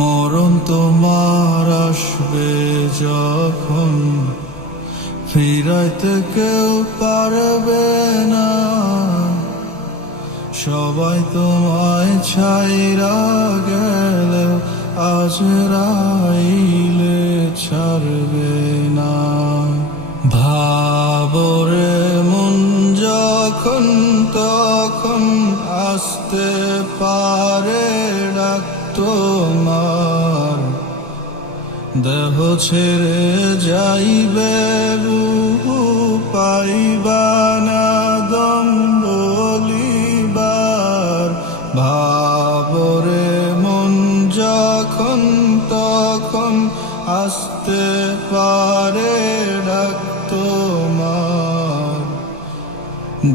মরণ তোমার আসবে যখন, ফিরাইতে কেউ পারবে না। সবাই তোমায় ছাইরা গেলে আজরাইলে ছাড়বে না। ভাবরে মন যখন তখন আসতে পারে ডাক তোমার, দেহ ছেড়ে যাইবে রূহ পাইবা না দম বলিবার। ভাবরে মন যখন তখন আসতে পারে ডাক তোমার,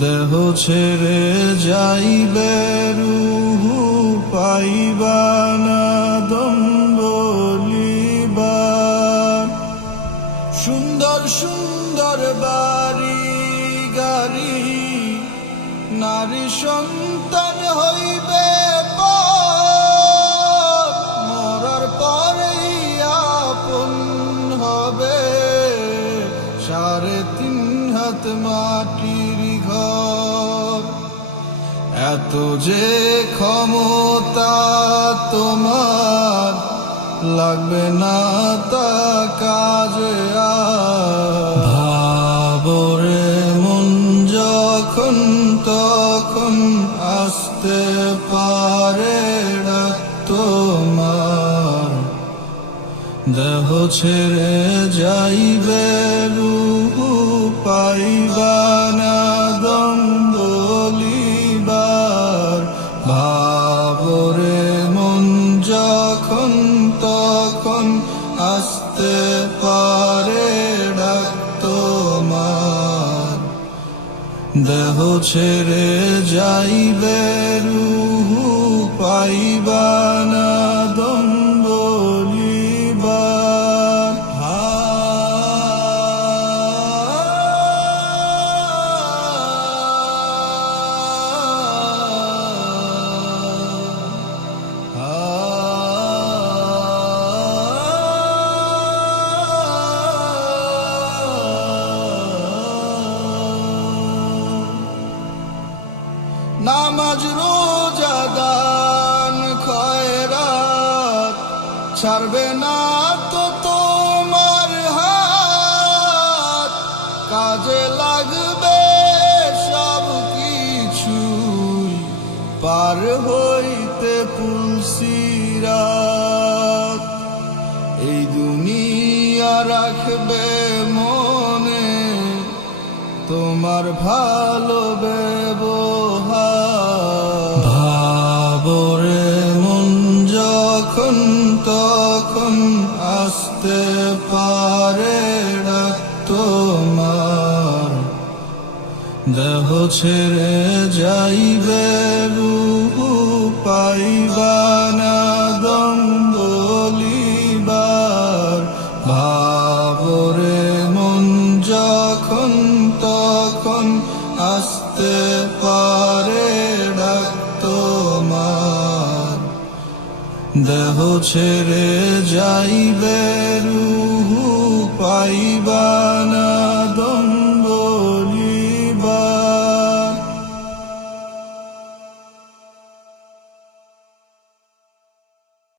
দেহ ছেড়ে যাইবে রূহ পাইবা না দম বলিবার। সুন্দর সুন্দর বাড়ি গাড়ি নারী সন্তান হইবে পর, মরার পরেই আপন হবে 3.5 হাত মাটির ঘর। এত যে ক্ষমতা তোমার, লাগবে না তা কাজে আর। ভাবরে মন যখন তখন আসতে পারে ডাক তোমার, দেহ ছেড়ে যাইবে রূহ পাইবা না দম বলিবার। ভাবরে মন যখন তখন আসতে পারে ডাক তোমার, দেহ ছেড়ে যাইবে রূহ পাইবা না দম বলিবার। নামাজ রোজা দান খয়রাত ছাড়বে না তো তোমার হাত, কাজে লাগবে সব কিছুই পার হইতে পুলসিরাত। এই দুনিয়া রাখবে মনে তোমার ভালো ব্যবহার। ভাবরে মন যখন তখন আসতে পারে ডাক তোমার, দেহ ছেড়ে যাইবে রূহ পাইবা না দম বলিবার। ভাবরে মন যখন তখন আসতে পারে ডাক তোমার, দেহ ছেড়ে যাইবে রূহ পাইবা না